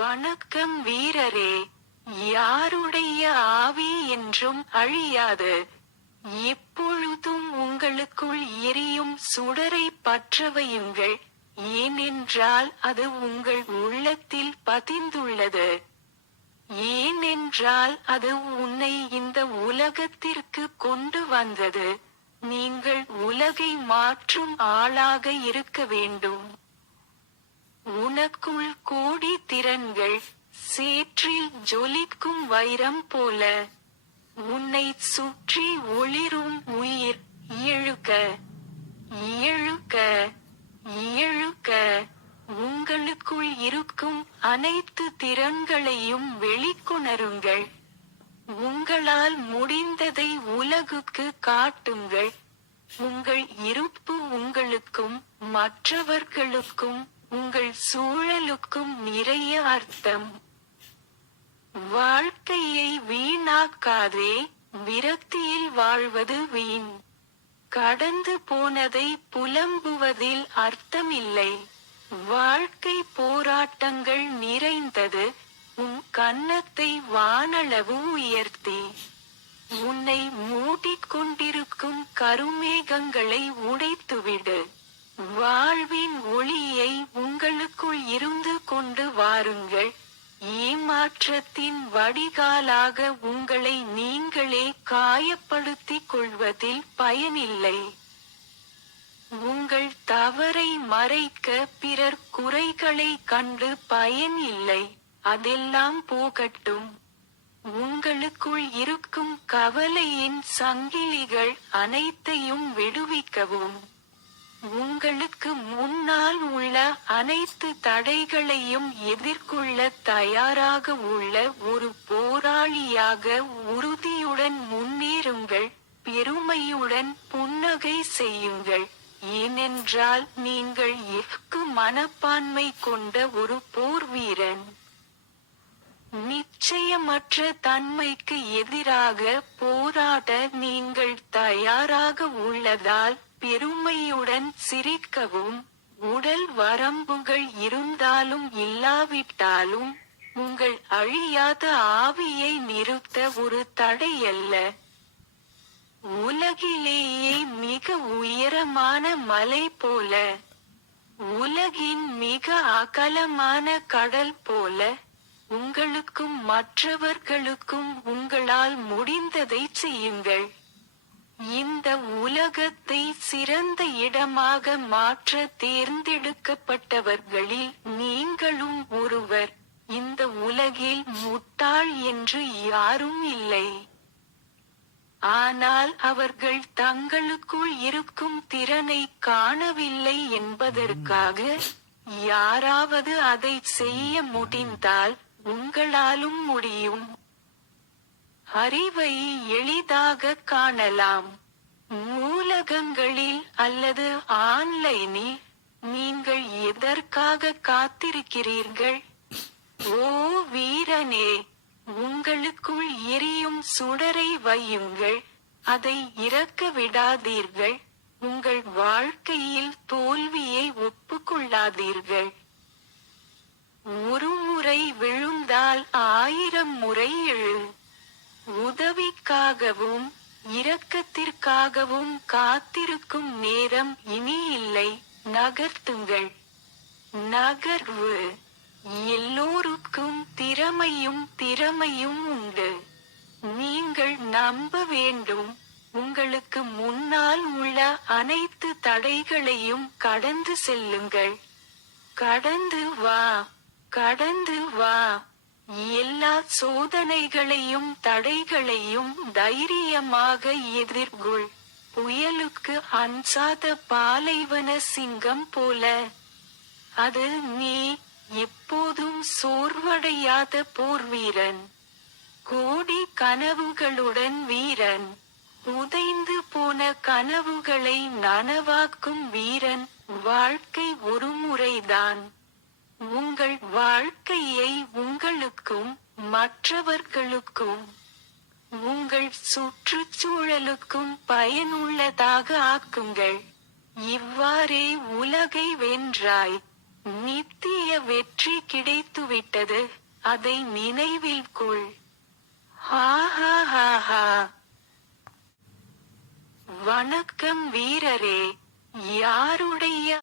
வணக்கம் வீரரே. யாருடைய ஆவி என்றும் அழியாது. எப்பொழுதும் உங்களுக்குள் எரியும் சுடரை பற்றவையுங்கள் ஏனென்றால் அது உங்கள் உள்ளத்தில் பதிந்துள்ளது. ஏனென்றால் அது உன்னை இந்த உலகத்திற்கு கொண்டு வந்தது. நீங்கள் உலகை மாற்றும் ஆளாக இருக்க வேண்டும். தனக்குள் கோடி திறன்கள் சேற்றில் ஜொலிக்கும் வைரம் போல உன்னை சுற்றி ஒளிரும் உயிர் இயழுக்க இயழுக்க இயழுக்க உங்களுக்குள் இருக்கும் அனைத்து திறன்களையும் வெளிக்கொணருங்கள். உங்களால் முடிந்ததை உலகுக்கு காட்டுங்கள். உங்கள் இருப்பு உங்களுக்கும் மற்றவர்களுக்கும் உங்கள் சூழலுக்கும் நிறைய அர்த்தம். வாழ்க்கையை வீணாக்காதே விரக்தியில் வாழ்வது வீண். கடந்து போனதை புலம்புவதில் அர்த்தமில்லை. வாழ்க்கை போராட்டங்கள் நிறைந்தது உன் கன்னத்தை வானளவு உயர்த்தி. உன்னை மூடிக்கொண்டிருக்கும் கருமேகங்களை உடைத்துவிடு. வாழ்வின் ஒளி வாருங்கள். ஏமாற்றத்தின் வடிகாலாக உங்களை நீங்களே காயப்படுத்திக் கொள்வதில் பயனில்லை. உங்கள் தவறை மறைக்க பிறர் குறைகளை கண்டு பயன் இல்லை அதெல்லாம் போகட்டும். உங்களுக்குள் இருக்கும் கவலையின் சங்கிலிகள் அனைத்தையும் விடுவிக்கவும். உங்களுக்கு முன்னால் உள்ள அனைத்து தடைகளையும் எதிர்கொள்ள தயாராக உள்ள ஒரு போராளியாக உறுதியுடன் முன்னேறுங்கள் பெருமையுடன் புன்னகை செய்யுங்கள். ஏனென்றால் நீங்கள் எஃகு மனப்பான்மை கொண்ட ஒரு போர் வீரன். நிச்சயமற்ற தன்மைக்கு எதிராக போராட நீங்கள் தயாராக உள்ளதால் பெருமையுடன் சிரிக்கவும் உடல் வரம்புகள் இருந்தாலும் இல்லாவிட்டாலும் உங்கள் அழியாத ஆவியை நிறுத்த ஒரு தடையல்ல. உலகிலேயே மிக உயரமான மலை போல உலகின் மிக அகலமான கடல் போல உங்களுக்கும் மற்றவர்களுக்கும் உங்களால் முடிந்ததை செய்யுங்கள். இந்த உலகத்தை சிறந்த இடமாக மாற்ற தேர்ந்தெடுக்கப்பட்டவர்களில் நீங்களும் ஒருவர். இந்த உலகில் முட்டாள் என்று யாரும் இல்லை. ஆனால் அவர்கள் தங்களுக்குள் இருக்கும் திறனை காணவில்லை என்பதற்காக யாராவது அதை செய்ய முடிந்தால் உங்களாலும் முடியும். அறிவை எளிதாக காணலாம். நூலகங்களில் அல்லது ஆன்லைனில் நீங்கள் எதற்காக காத்திருக்கிறீர்கள்? ஓ வீரனே உங்களுக்குள் எரியும் சுடரை வையுங்கள். அதை இறக்க விடாதீர்கள். உங்கள் வாழ்க்கையில் தோல்வியை ஒப்புக்கொள்ளாதீர்கள். ஒரு முறை விழுந்தால் ஆயிரம் முறை எழு உதவிக்காகவும் இரக்கத்திற்காகவும் காத்திருக்கும் நேரம் இனி இல்லை. நகர்த்துங்கள். நகர்வு. எல்லோருக்கும் திறமையும் திறமையும் உண்டு. நீங்கள் நம்ப வேண்டும். உங்களுக்கு முன்னால் உள்ள அனைத்து தடைகளையும் கடந்து செல்லுங்கள். கடந்து வா. கடந்து வா. எல்லா சோதனைகளையும் தடைகளையும் தைரியமாக எதிர்கொள். புயலுக்கு அஞ்சாத பாலைவன சிங்கம் போல. அது நீ எப்போதும் சோர்வடையாத போர் வீரன் கோடி கனவுகளுடன் வீரன். உதைந்து போன கனவுகளை நனவாக்கும் வீரன். வாழ்க்கை ஒருமுறைதான் உங்கள் வாழ்க்கையை உங்களுக்கும் மற்றவர்களுக்கும் உங்கள் சுற்றுச்சூழலுக்கும் பயனுள்ளதாக ஆக்குங்கள். இவ்வாறே உலகை வென்றாய். நித்திய வெற்றி கிடைத்துவிட்டது. அதை நினைவில் கொள். வணக்கம் வீரரே. யாருடைய